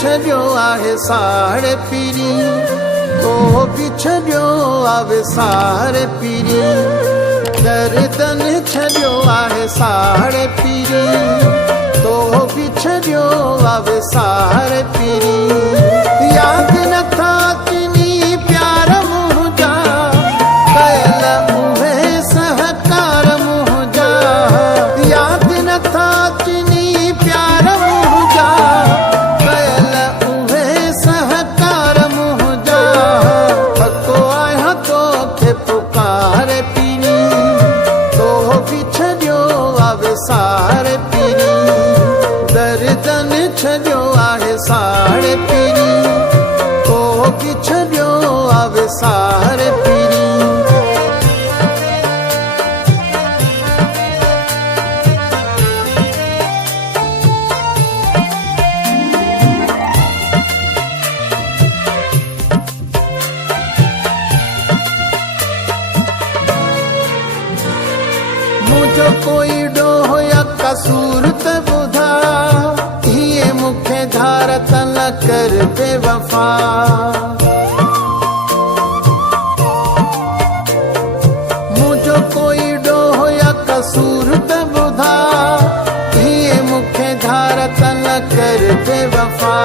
छॾियो आहे साड़े पीरी, तो बि छॾियो आहे साड़े पीरी। दर्दन छॾियो आहे साड़े पीरी, तो बि छॾियो आहे साड़े पीरी। यादि नथा अचनि प्यार मुंहिंजा, कयल उहे सहकार मुंहिंजा। यादि नथा अचनि प्यार मुंहिंजा, कयल उहे सहकार मुंहिंजा। थको आहियां तोखे पुकारे पीरी, तो बि छॾियो आहे साड़े पीरी। दर्दन छॾियो आहे साड़े पीरी, तो बि छॾियो आहे साड़े पीरी। मुझो कोई ॾोह या कसूर त ॿुधा, हीअ मूंखे धार त न कर बेवफा। मुझो कोई ॾोह या कसूर त ॿुधा, हीअ मूंखे धार त न कर बेवफा।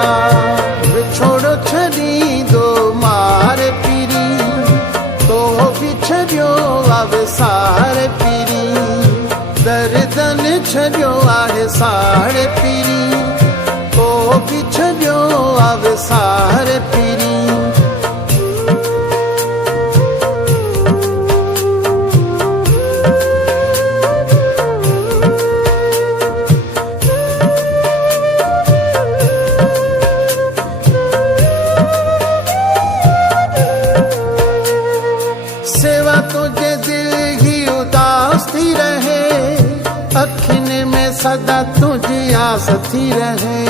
विछोड़ो छॾींदो मारे पीरी, तो बि छॾियो आहे साड़े पीरी। दर्दन छॾियो आहे साड़े पीरी, तो बि छॾियो आहे साड़े पीरी। सेवा तुझे दिल ही उदास थी रहे, अखियुनि में सदा तुझी आस थी रहे।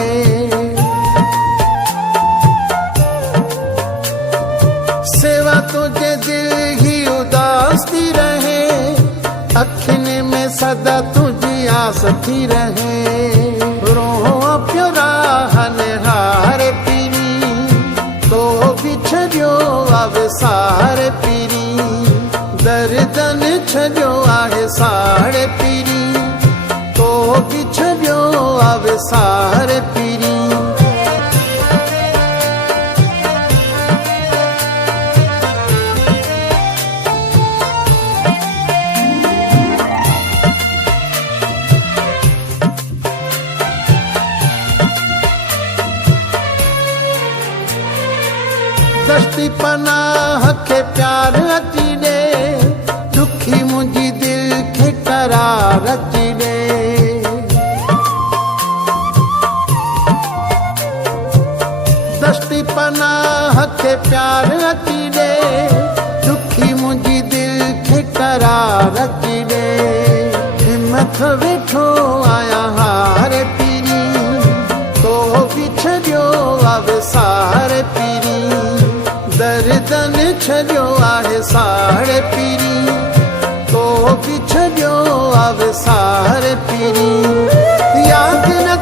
सेवा तुझे दिल ही उदास थी रहे, अखियुनि में सदा तुझी आस थी रहे। रोआ पियो राह निहारे पीरी, तो बि छॾियो आहे साड़े पीरी। दर्दन छॾियो आहे साड़े पीरी, तो बि छॾियो आहे साड़े पीरी। दस्ती पनाह खे प्यार अची ॾे, दुखी मुंहिंजी दिल खे करार अची ॾे। दस्ती पनाह खे प्यार अची ॾे, दुखी मुंहिंजी दिल खे करार अची ॾे। हिमथ वेठो आहियां हारे पीरी, तो बि छॾियो आहे साड़े पीरी। दर्दन छॾियो आहे साड़े पीरी, तो बि छॾियो आहे साड़े पीरी। यादि न